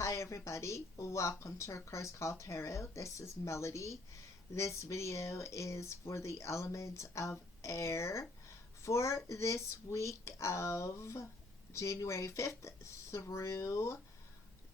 Hi everybody, welcome to Aquarius Call Tarot. This is Melody. This video is for the element of air for this week of January 5th through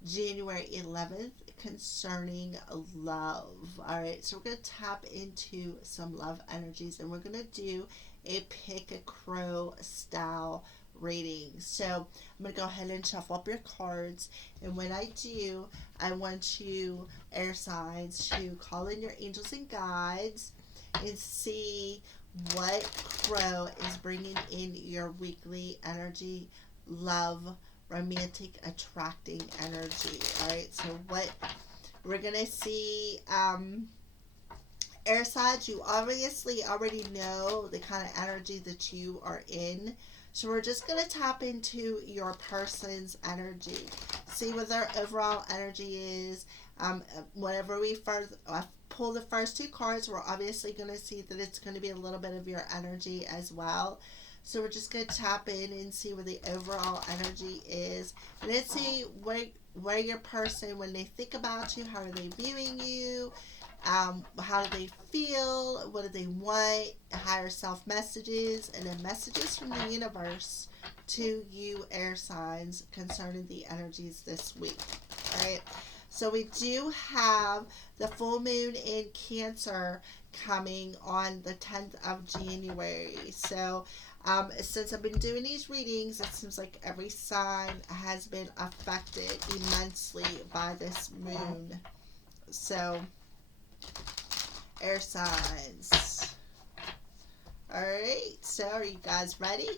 January 11th concerning love. Alright, so we're going to tap into some love energies and we're going to do a pick a crow style reading. So I'm going to go ahead and shuffle up your cards, and when I do, I want you air signs to call in your angels and guides and see what crow is bringing in your weekly energy, love, romantic, attracting energy. Alright, so what we're going to see, air signs, you obviously already know the kind of energy that you are in. So we're just going to tap into your person's energy. See what their overall energy is. Whenever we first pull the first two cards, we're obviously going to see that it's going to be a little bit of your energy as well. So we're just going to tap in and see where the overall energy is. And let's see where your person, when they think about you, how are they viewing you? How do they feel? What do they want? Higher self messages, and then messages from the universe to you air signs concerning the energies this week. Alright, so we do have the full moon in Cancer coming on the 10th of January. So since I've been doing these readings, it seems like every sign has been affected immensely by this moon. So air signs. Alright, so are you guys ready?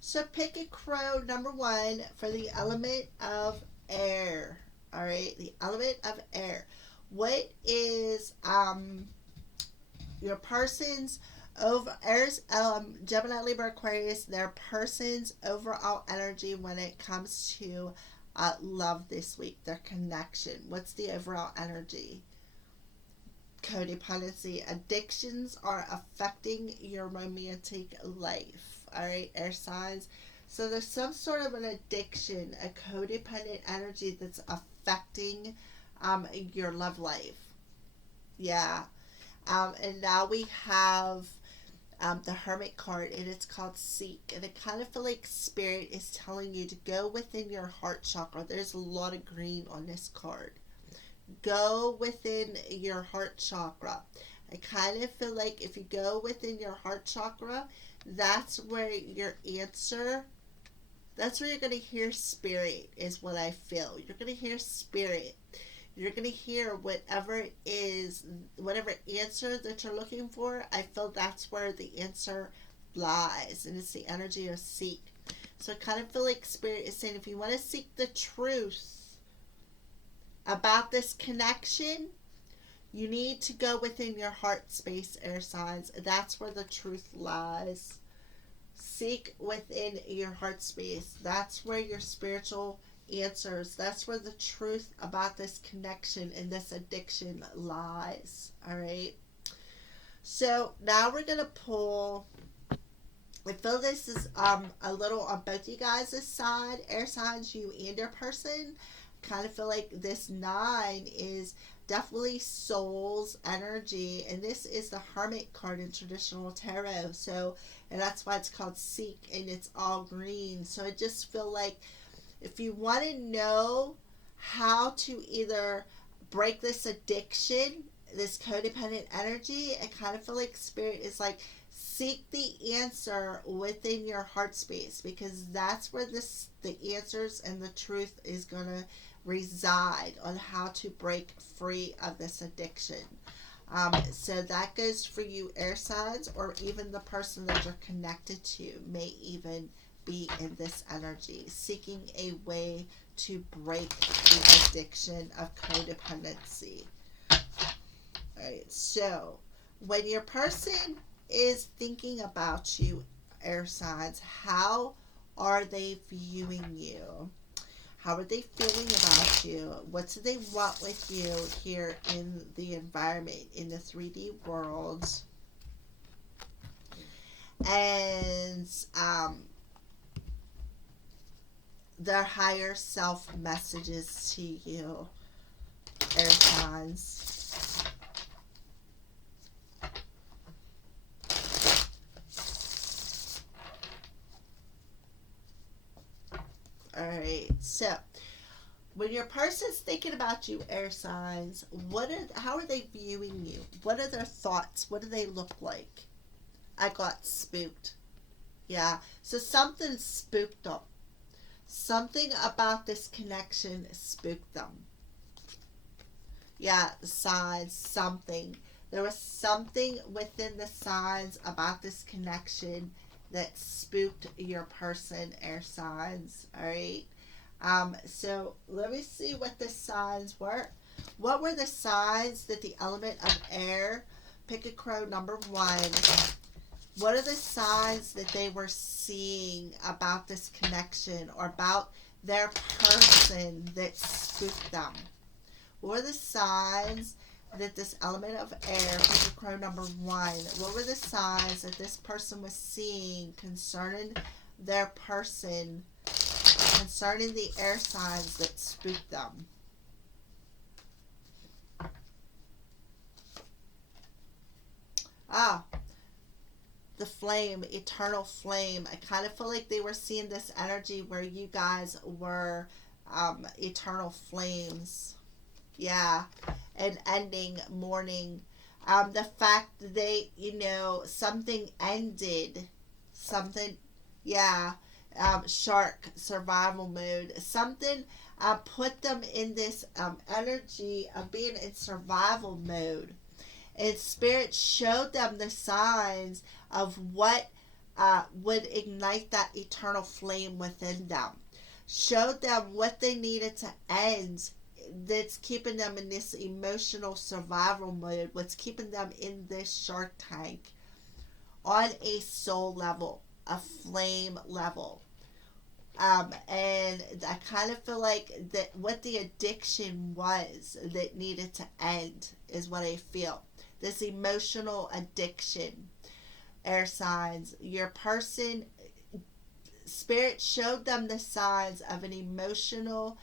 So pick a crow, number one, for the element of air. Alright, the element of air. What is your person's over airs, Gemini, Libra, Aquarius, their person's overall energy when it comes to love this week, their connection? What's the overall energy? Codependency. Addictions are affecting your romantic life. Alright, air signs. So there's some sort of an addiction, a codependent energy that's affecting your love life. Yeah. And now we have the Hermit card, and it's called Seek. And I kind of feel like Spirit is telling you to go within your heart chakra. There's a lot of green on this card. Go within your heart chakra. I kind of feel like if you go within your heart chakra, that's where your answer, that's where you're going to hear Spirit, is what I feel. You're going to hear Spirit. You're going to hear whatever it is, whatever answer that you're looking for. I feel that's where the answer lies, and it's the energy of seek. So I kind of feel like Spirit is saying, if you want to seek the truth about this connection, you need to go within your heart space, air signs. That's where the truth lies. Seek within your heart space. That's where your spiritual answers, that's where the truth about this connection and this addiction lies. Alright, so now we're gonna pull, I feel this is a little on both you guys' side, air signs, you and your person. Kind of feel like this 9 is definitely soul's energy, and this is the Hermit card in traditional tarot. So, and that's why it's called Seek, and it's all green. So I just feel like if you want to know how to either break this addiction, this codependent energy, I kind of feel like Spirit is like, seek the answer within your heart space, because that's where the answers and the truth is going to reside on how to break free of this addiction. So that goes for you air signs, or even the person that you're connected to may even be in this energy, seeking a way to break the addiction of codependency. Alright, so when your person is thinking about you, air signs, how are they viewing you? How are they feeling about you? What do they want with you here in the environment, in the 3D world? And their higher self messages to you, air signs. All right, so when your person's thinking about you, air signs, how are they viewing you? What are their thoughts? What do they look like? I got spooked. Yeah, so something spooked them. Something about this connection spooked them. Yeah, the signs, something. There was something within the signs about this connection that spooked your person, air signs. All right. So let me see what the signs were. What were the signs that the element of air, pick a crow number 1, what are the signs that they were seeing about this connection or about their person that spooked them? What were the signs that this element of air, pick a crow number 1, what were the signs that this person was seeing concerning their person, concerning the air signs that spooked them? Ah, the flame, eternal flame. I kind of feel like they were seeing this energy where you guys were eternal flames. Yeah, and ending, mourning. The fact that they, something ended, something, yeah, shark survival mode. Something put them in this energy of being in survival mode. And Spirit showed them the signs of what would ignite that eternal flame within them. Showed them what they needed to end that's keeping them in this emotional survival mode, what's keeping them in this shark tank on a soul level, a flame level. And I kind of feel like that what the addiction was that needed to end is what I feel. This emotional addiction, air signs. Your person, Spirit showed them the signs of an emotional,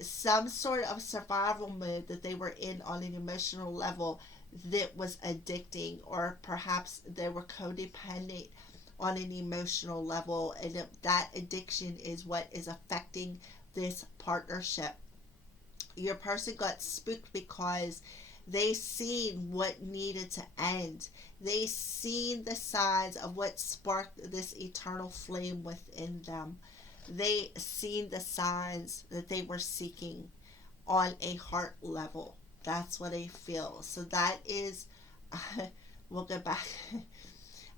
some sort of survival mode that they were in on an emotional level that was addicting, or perhaps they were codependent on an emotional level, and that addiction is what is affecting this partnership. Your person got spooked because they seen what needed to end. They seen the signs of what sparked this eternal flame within them. They seen the signs that they were seeking on a heart level. That's what I feel. So that is, we'll go back.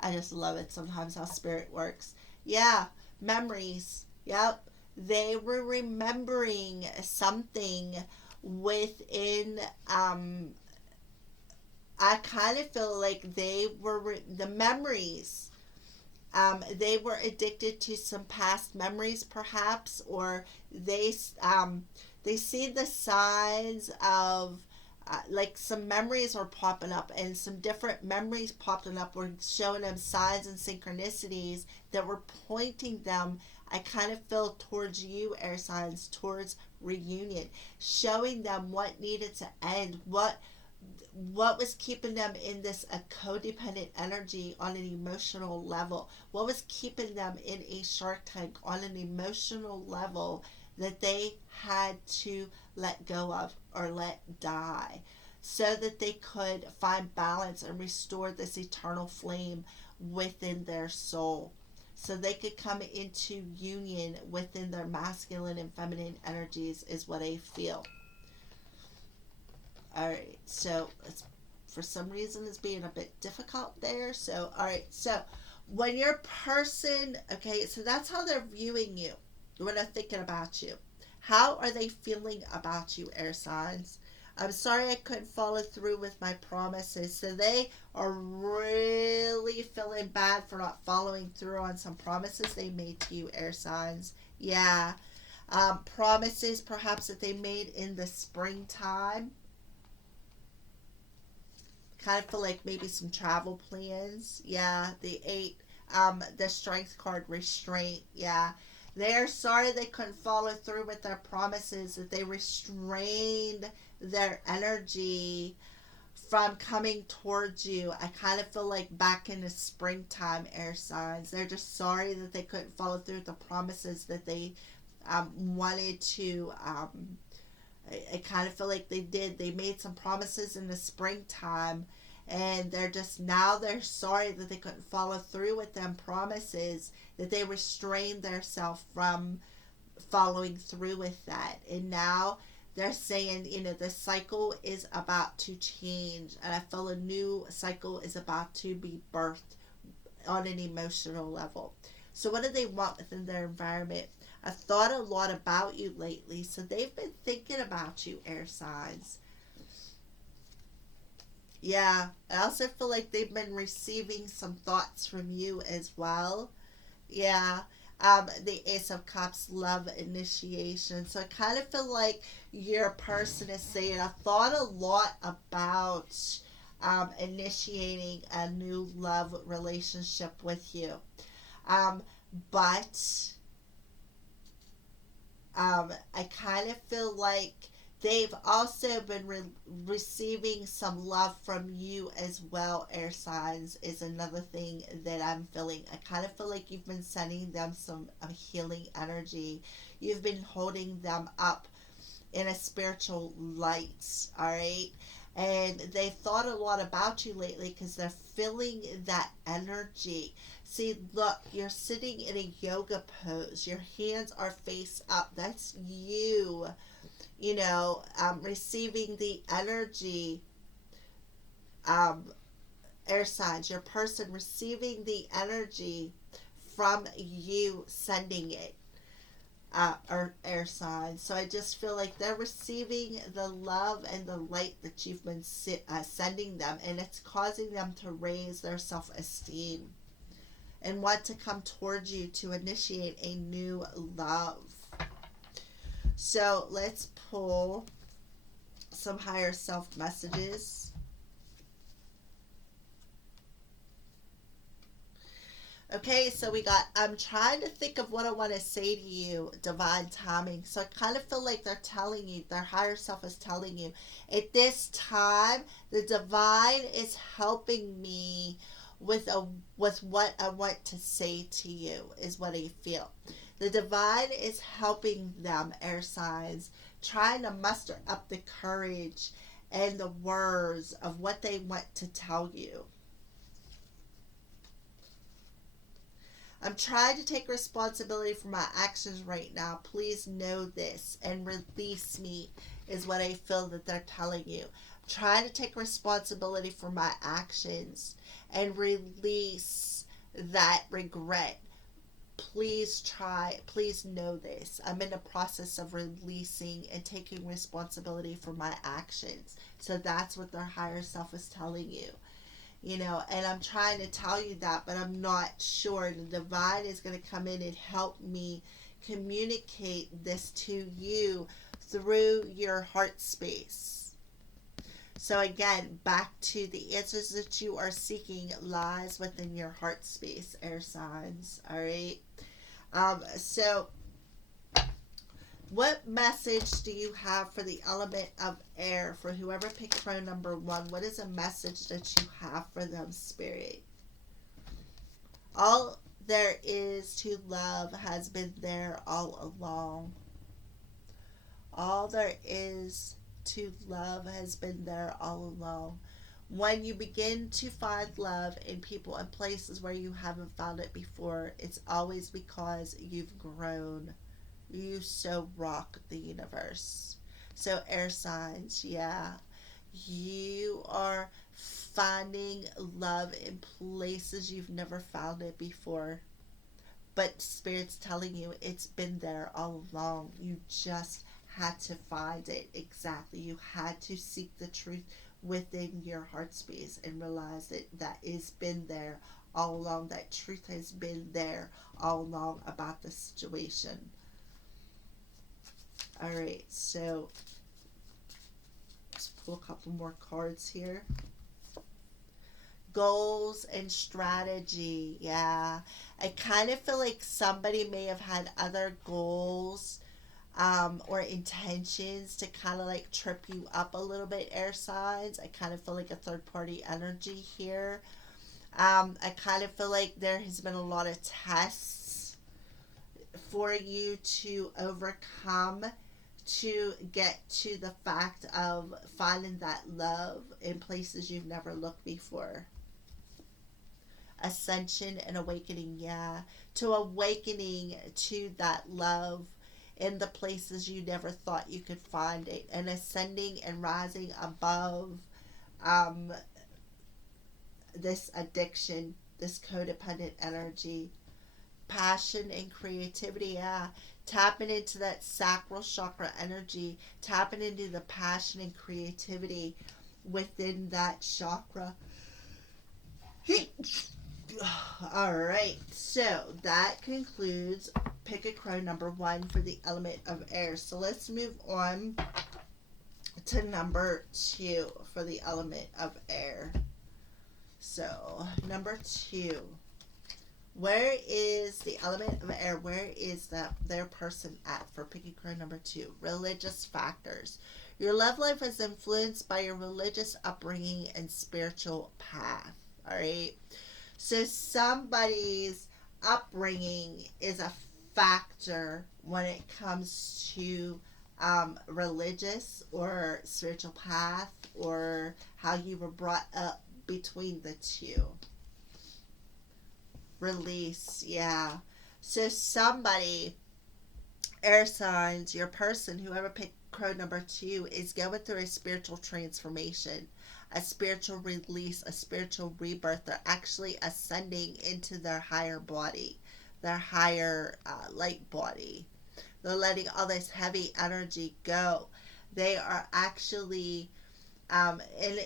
I just love it sometimes how Spirit works. Yeah, memories. Yep. They were remembering something within, I kind of feel like they were, the memories, they were addicted to some past memories perhaps, or they see the signs of, like some memories are popping up, and some different memories popping up were showing them signs and synchronicities that were pointing them, I kind of feel, towards you, air signs, towards reunion, showing them what needed to end, what was keeping them in this a codependent energy on an emotional level, what was keeping them in a shark tank on an emotional level that they had to let go of or let die, so that they could find balance and restore this eternal flame within their soul, so they could come into union within their masculine and feminine energies, is what I feel. All right, so it's, for some reason it's being a bit difficult there. So all right, so when your person, okay, so that's how they're viewing you when they're thinking about you. How are they feeling about you, air signs? I'm sorry I couldn't follow through with my promises. So they are really feeling bad for not following through on some promises they made to you, air signs. Yeah. Promises perhaps that they made in the springtime. Kind of feel like maybe some travel plans. Yeah. The 8, the strength card, restraint. Yeah. They are sorry they couldn't follow through with their promises, that they restrained their energy from coming towards you. I kind of feel like back in the springtime, air signs. They're just sorry that they couldn't follow through with the promises that they wanted to. I kind of feel like they did. They made some promises in the springtime, and they're just now they're sorry that they couldn't follow through with them promises, that they restrained themselves from following through with that. And now they're saying, the cycle is about to change, and I feel a new cycle is about to be birthed on an emotional level. So what do they want within their environment? I've thought a lot about you lately, so they've been thinking about you, air signs. Yeah, I also feel like they've been receiving some thoughts from you as well. Yeah. The Ace of Cups, love initiation. So I kind of feel like your person is saying, I thought a lot about initiating a new love relationship with you. But I kind of feel like they've also been receiving some love from you as well. Air signs is another thing that I'm feeling. I kind of feel like you've been sending them some healing energy. You've been holding them up in a spiritual light, all right? And they thought a lot about you lately because they're feeling that energy. See, look, you're sitting in a yoga pose. Your hands are face up. That's you, receiving the energy. Air signs, your person receiving the energy from you sending it. Or air signs. So I just feel like they're receiving the love and the light that you've been sending them, and it's causing them to raise their self-esteem and want to come towards you to initiate a new love. So let's pull some higher self messages. Okay, so we got, I'm trying to think of what I want to say to you, divine timing. So I kind of feel like they're telling you, their higher self is telling you, at this time, the divine is helping me with what I want to say to you, is what I feel. The divine is helping them, air signs, trying to muster up the courage and the words of what they want to tell you. I'm trying to take responsibility for my actions right now. Please know this and release me, is what I feel that they're telling you. I'm trying to take responsibility for my actions and release that regret. Please know this. I'm in the process of releasing and taking responsibility for my actions. So that's what their higher self is telling you. And I'm trying to tell you that, but I'm not sure. The divine is going to come in and help me communicate this to you through your heart space. So again, back to the answers that you are seeking lies within your heart space, air signs. All right. So what message do you have for the element of air, for whoever picked phone number 1? What is a message that you have for them, Spirit? All there is to love has been there all along. All there is to love has been there all along. When you begin to find love in people and places where you haven't found it before, it's always because you've grown. You so rock the universe. So air signs, yeah. You are finding love in places you've never found it before. But Spirit's telling you it's been there all along. You just had to find it. Exactly. You had to seek the truth within your heart space and realize that it's been there all along. That truth has been there all along about the situation. Alright, so let's pull a couple more cards here. Goals and strategy. Yeah. I kind of feel like somebody may have had other goals or intentions to kind of like trip you up a little bit, air signs. I kind of feel like a third party energy here. I kind of feel like there has been a lot of tests for you to overcome to get to the fact of finding that love in places you've never looked before. Ascension and awakening, yeah. To awakening to that love in the places you never thought you could find it, and ascending and rising above um, this addiction, this codependent energy. Passion and creativity, yeah. Tapping into that sacral chakra energy, tapping into the passion and creativity within that chakra. All right, so that concludes Pick a Crow number 1 for the element of air. So let's move on to number 2 for the element of air. So number 2, where is the element of air? Where is their person at for Pick a Crow number 2? Religious factors. Your love life is influenced by your religious upbringing and spiritual path. All right. So somebody's upbringing is a factor when it comes to religious or spiritual path, or how you were brought up between the two. Release, yeah. So somebody, air signs, your person, whoever picked Crow number 2, is going through a spiritual transformation, a spiritual release, a spiritual rebirth. They're actually ascending into their higher body, their higher light body. They're letting all this heavy energy go. They are actually, and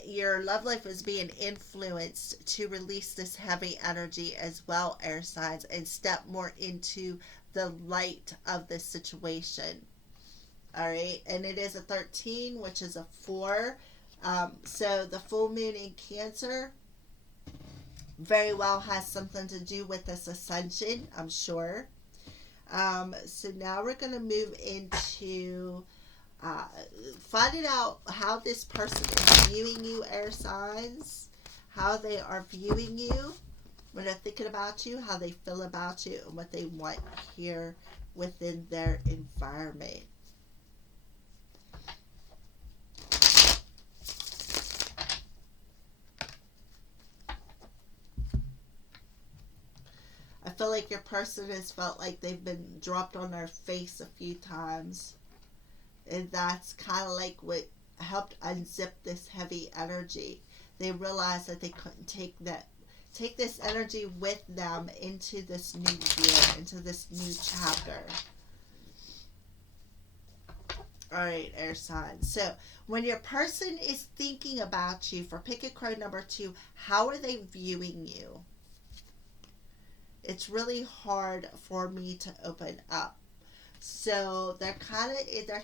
your love life is being influenced to release this heavy energy as well, air signs, and step more into the light of this situation. All right, and it is a 13, which is a 4. So the full moon in Cancer very well has something to do with this ascension, I'm sure. So now we're going to move into finding out how this person is viewing you, air signs, how they are viewing you, when they're thinking about you, how they feel about you, and what they want here within their environment. I feel like your person has felt like they've been dropped on their face a few times. And that's kind of like what helped unzip this heavy energy. They realized that they couldn't take this energy with them into this new year, into this new chapter. All right, air signs. So when your person is thinking about you, for Pick a Crow number 2, how are they viewing you? It's really hard for me to open up. So they're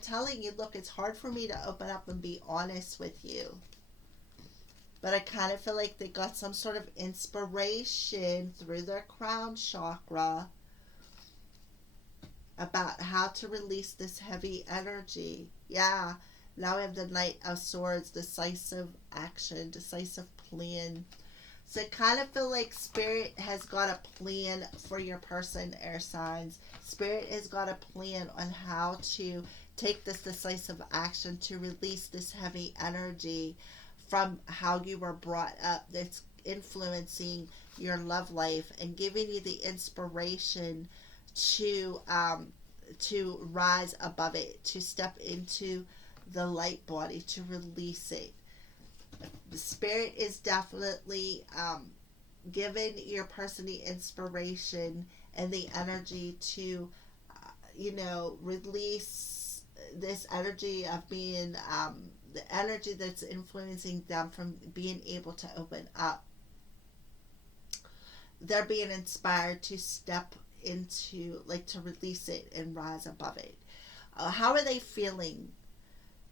telling you, look, it's hard for me to open up and be honest with you. But I kind of feel like they got some sort of inspiration through their crown chakra about how to release this heavy energy. Yeah. Now we have the Knight of Swords, decisive action, decisive plan. So I kind of feel like Spirit has got a plan for your person, air signs. Spirit has got a plan on how to take this decisive action to release this heavy energy from how you were brought up, that's influencing your love life and giving you the inspiration to rise above it, to step into the light body, to release it. The Spirit is definitely giving your person the inspiration and the energy to, release this energy of being, the energy that's influencing them from being able to open up. They're being inspired to step into, to release it and rise above it. How are they feeling?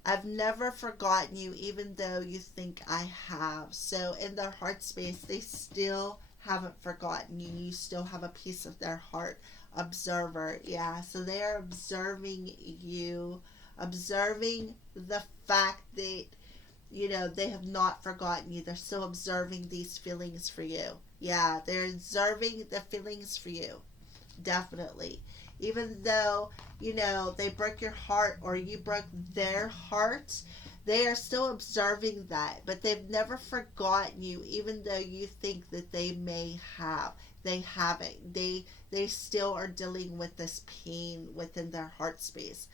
I've never forgotten you, even though you think I have. So in their heart space, they still haven't forgotten you. You still have a piece of their heart. Observer, yeah. So they are observing you, observing the fact that, you know, they have not forgotten you. They're still observing these feelings for you. Yeah, they're observing the feelings for you. Definitely. Even though, you know, they broke your heart or you broke their heart, they are still observing that. But they've never forgotten you, even though you think that they may have. They haven't. They still are dealing with this pain within their heart space.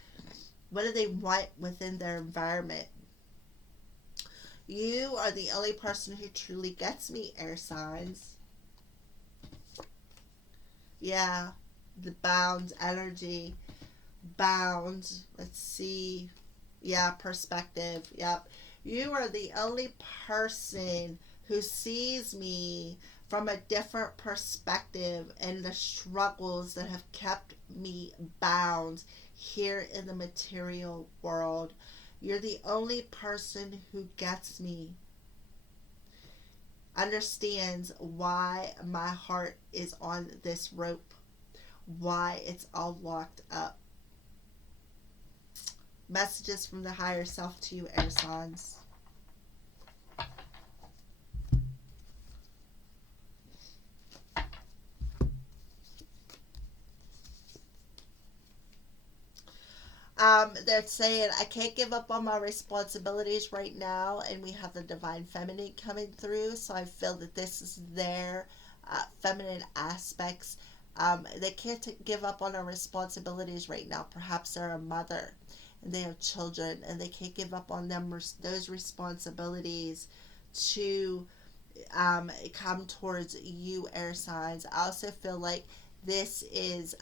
What do they want within their environment? You are the only person who truly gets me, air signs. Yeah, the bound energy. Bound. Let's see. Yeah, perspective. Yep. You are the only person who sees me from a different perspective and the struggles that have kept me bound here in the material world. You're the only person who gets me, understands why my heart is on this rope, why it's all locked up. Messages from the higher self to you, air signs. They're saying, I can't give up on my responsibilities right now, and we have the divine feminine coming through, so I feel that this is their feminine aspects. They can't give up on their responsibilities right now. Perhaps they're a mother and they have children, and they can't give up on them those responsibilities to come towards you, air signs. I also feel like this is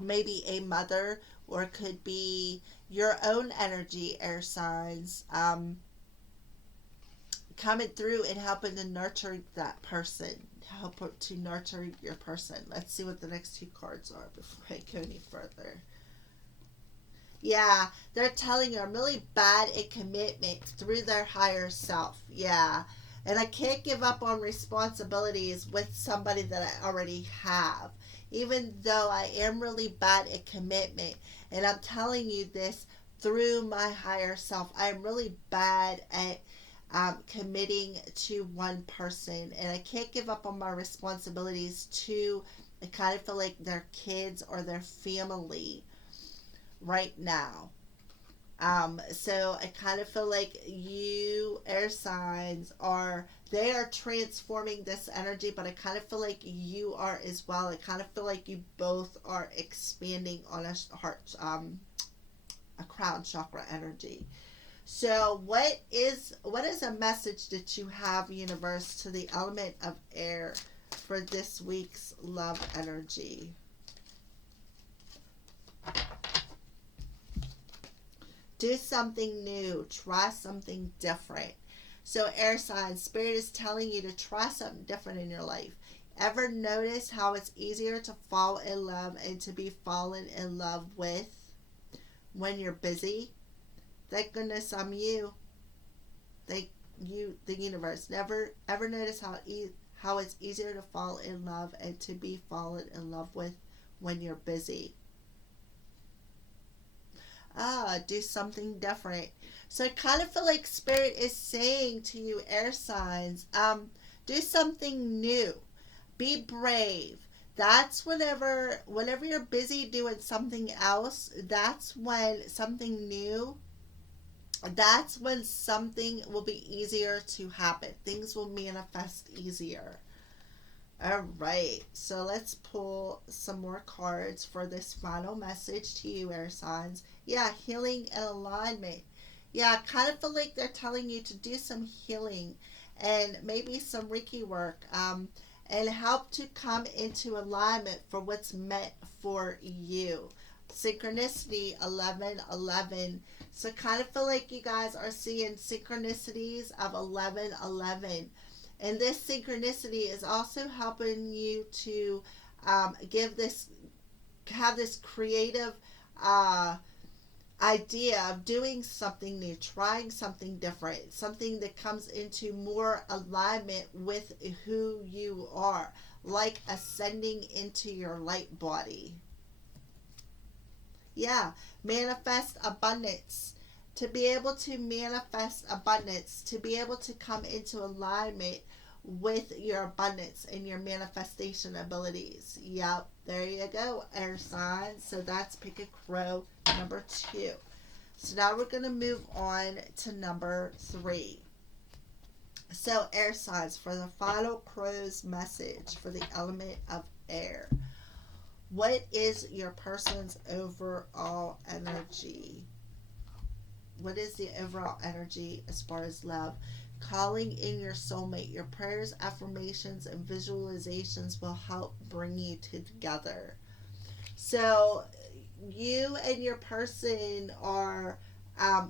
maybe a mother, or it could be your own energy, air signs, coming through and helping to nurture that person, help to nurture your person. Let's see what the next two cards are before I go any further. Yeah, they're telling you I'm really bad at commitment through their higher self. Yeah. And I can't give up on responsibilities with somebody that I already have, even though I am really bad at commitment. And I'm telling you this through my higher self. I'm really bad at committing to one person, and I can't give up on my responsibilities to, I kind of feel like their kids or their family right now. So I kind of feel like you, air signs, they are transforming this energy, but I kind of feel like you are as well. I kind of feel like you both are expanding on a heart, a crown chakra energy. So what is a message that you have, universe, to the element of air for this week's love energy? Do something new. Try something different. So air signs, spirit is telling you to try something different in your life. Ever notice how it's easier to fall in love and to be fallen in love with when you're busy? Thank goodness I'm you. Thank you, the universe. Never ever notice how it's easier to fall in love and to be fallen in love with when you're busy. Do something different. So I kind of feel like spirit is saying to you, air signs, do something new. Be brave. That's whenever you're busy doing something else, that's when something new, that's when something will be easier to happen. Things will manifest easier. All right, so let's pull some more cards for this final message to you, air signs. Yeah, healing and alignment. Yeah, I kind of feel like they're telling you to do some healing and maybe some Reiki work, and help to come into alignment for what's meant for you. Synchronicity 11:11. So kind of feel like you guys are seeing synchronicities of 11:11. And this synchronicity is also helping you to have this creative idea of doing something new, trying something different, something that comes into more alignment with who you are, like ascending into your light body. Yeah, manifest abundance. To be able to manifest abundance, to be able to come into alignment with your abundance and your manifestation abilities. Yep, there you go, air signs. So that's pick a crow number 2. So now we're going to move on to number 3. So air signs, for the final crow's message for the element of air. What is your person's overall energy? What is the overall energy as far as love? Calling in your soulmate. Your prayers, affirmations, and visualizations will help bring you together. So you and your person are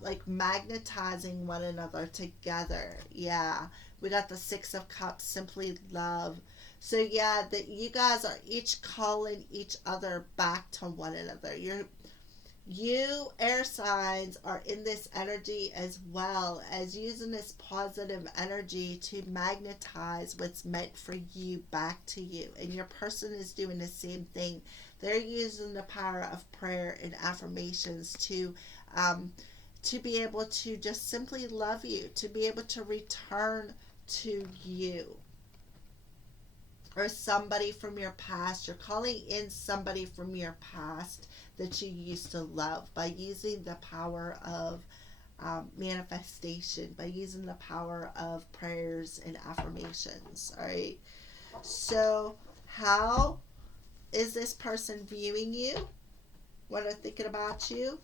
like magnetizing one another together. Yeah. We got the 6 of Cups, simply love. So yeah, that you guys are each calling each other back to one another. You air signs are in this energy as well, as using this positive energy to magnetize what's meant for you back to you. And your person is doing the same thing. They're using the power of prayer and affirmations to be able to just simply love you, to be able to return to you. Or somebody from your past. You're calling in somebody from your past that you used to love by using the power of manifestation, by using the power of prayers and affirmations. All right. So, how is this person viewing you? What are they thinking about you?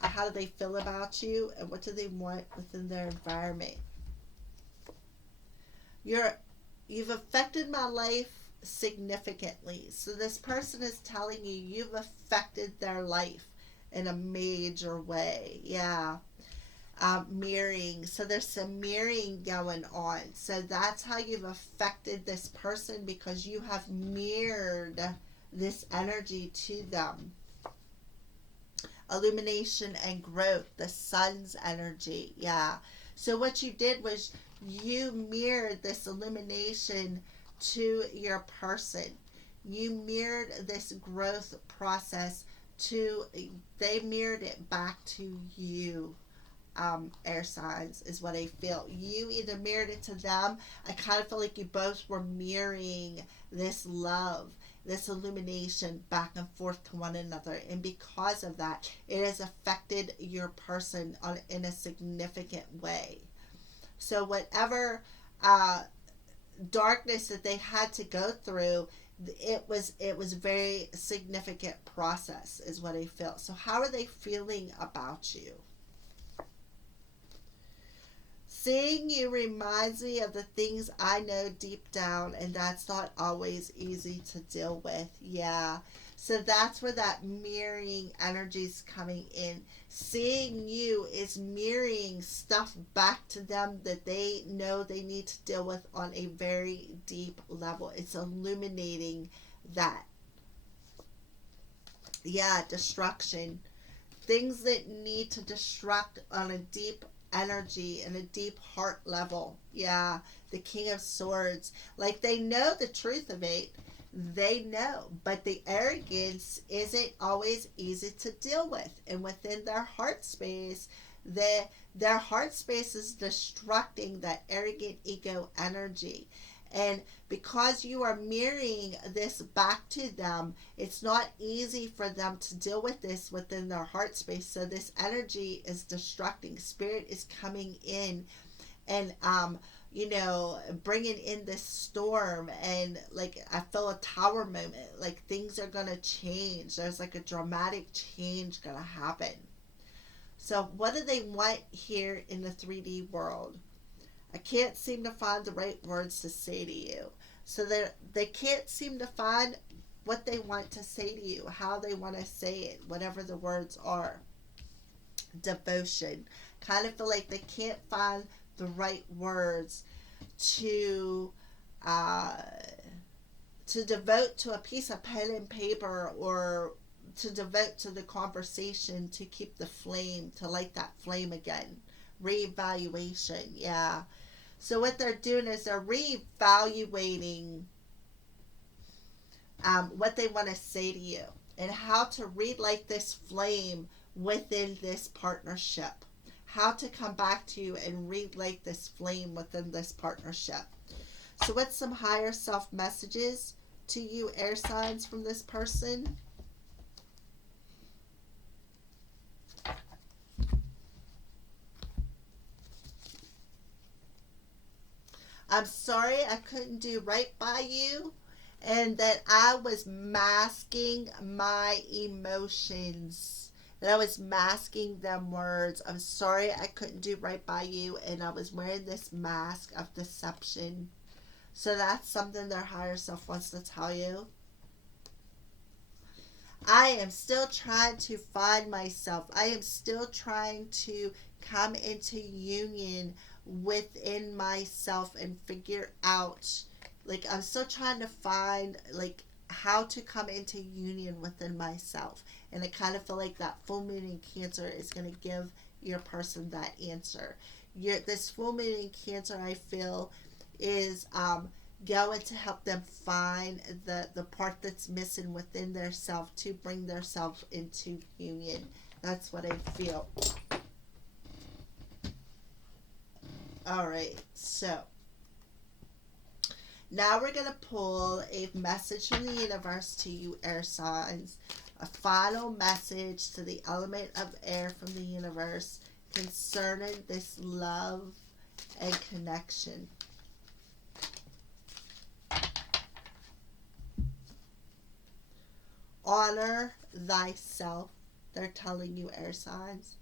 How do they feel about you? And what do they want within their environment? You've affected my life significantly. So this person is telling you you've affected their life in a major way. Yeah. Mirroring. So there's some mirroring going on. So that's how you've affected this person, because you have mirrored this energy to them. Illumination and growth. The sun's energy. Yeah. So what you did was you mirrored this illumination to your person. You mirrored this growth process they mirrored it back to you. Air signs is what I feel. You either mirrored it to them. I kind of feel like you both were mirroring this love, this illumination back and forth to one another. And because of that, it has affected your person in a significant way. So whatever darkness that they had to go through, it was a very significant process, is what I feel. So how are they feeling about you? Seeing you reminds me of the things I know deep down, and that's not always easy to deal with. Yeah. So that's where that mirroring energy is coming in. Seeing you is mirroring stuff back to them that they know they need to deal with on a very deep level. It's illuminating that. Yeah, destruction. Things that need to destruct on a deep energy and a deep heart level. Yeah, the King of Swords. Like, they know the truth of it. They know, but the arrogance isn't always easy to deal with. And within their heart space, their heart space is destructing that arrogant ego energy. And because you are mirroring this back to them, it's not easy for them to deal with this within their heart space. So this energy is destructing. Spirit is coming in and bringing in this storm, and like I feel a tower moment, like things are gonna change. There's like a dramatic change gonna happen. So what do they want here in the 3D world? I can't seem to find the right words to say to you. So they can't seem to find what they want to say to you, how they want to say it, whatever the words are. Devotion. Kind of feel like they can't find the right words to devote to a piece of pen and paper, or to devote to the conversation, to keep the flame, to light that flame again. Reevaluation, yeah. So what they're doing is they're reevaluating what they want to say to you and how to relight this flame within this partnership. How to come back to you and relight this flame within this partnership. So what's some higher self messages to you, air signs, from this person? I'm sorry I couldn't do right by you, and that I was masking my emotions. That I was masking them words. I'm sorry I couldn't do right by you, and I was wearing this mask of deception. So that's something their higher self wants to tell you. I am still trying to find myself. I am still trying to come into union within myself and figure out, like, I'm still trying to find, like, how to come into union within myself. And I kind of feel like that full moon in Cancer is going to give your person that answer. This full moon in Cancer, I feel, is going to help them find the part that's missing within their self to bring their self into union. That's what I feel. All right, so now we're going to pull a message from the universe to you, air signs. A final message to the element of air from the universe concerning this love and connection. Honor thyself, they're telling you, air signs.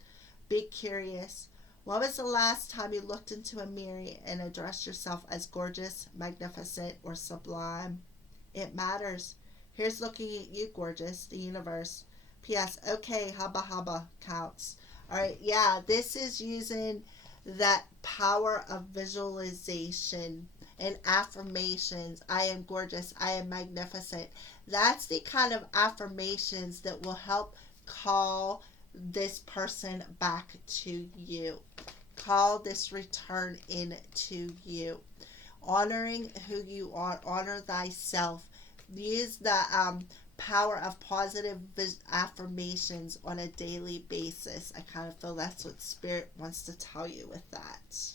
Be curious. When was the last time you looked into a mirror and addressed yourself as gorgeous, magnificent, or sublime? It matters. Here's looking at you, gorgeous, the universe. P.S. Okay, hubba hubba counts. Alright, yeah, this is using that power of visualization and affirmations. I am gorgeous. I am magnificent. That's the kind of affirmations that will help call this person back to you. Call this return into you. Honoring who you are. Honor thyself. Use the power of positive affirmations on a daily basis. I kind of feel that's what Spirit wants to tell you with that.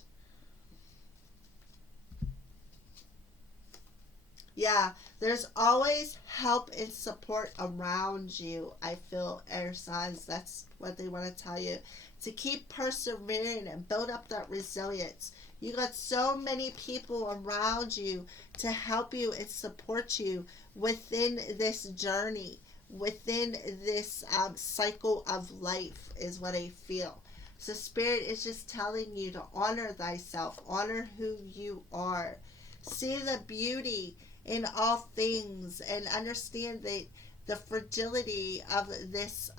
Yeah, there's always help and support around you. I feel, air signs. That's what they want to tell you. To keep persevering and build up that resilience. You got so many people around you to help you and support you within this journey, within this cycle of life, is what I feel. So Spirit is just telling you to honor thyself, honor who you are. See the beauty in all things and understand the fragility of this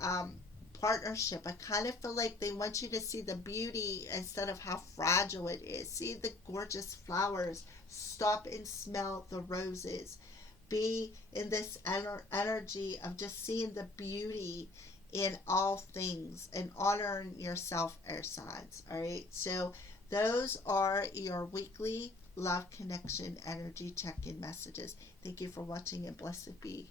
partnership. I kind of feel like they want you to see the beauty instead of how fragile it is. See the gorgeous flowers. Stop and smell the roses. Be in this energy of just seeing the beauty in all things and honoring yourself, air signs. All right, so those are your weekly love connection energy check-in messages. Thank you for watching, and blessed be.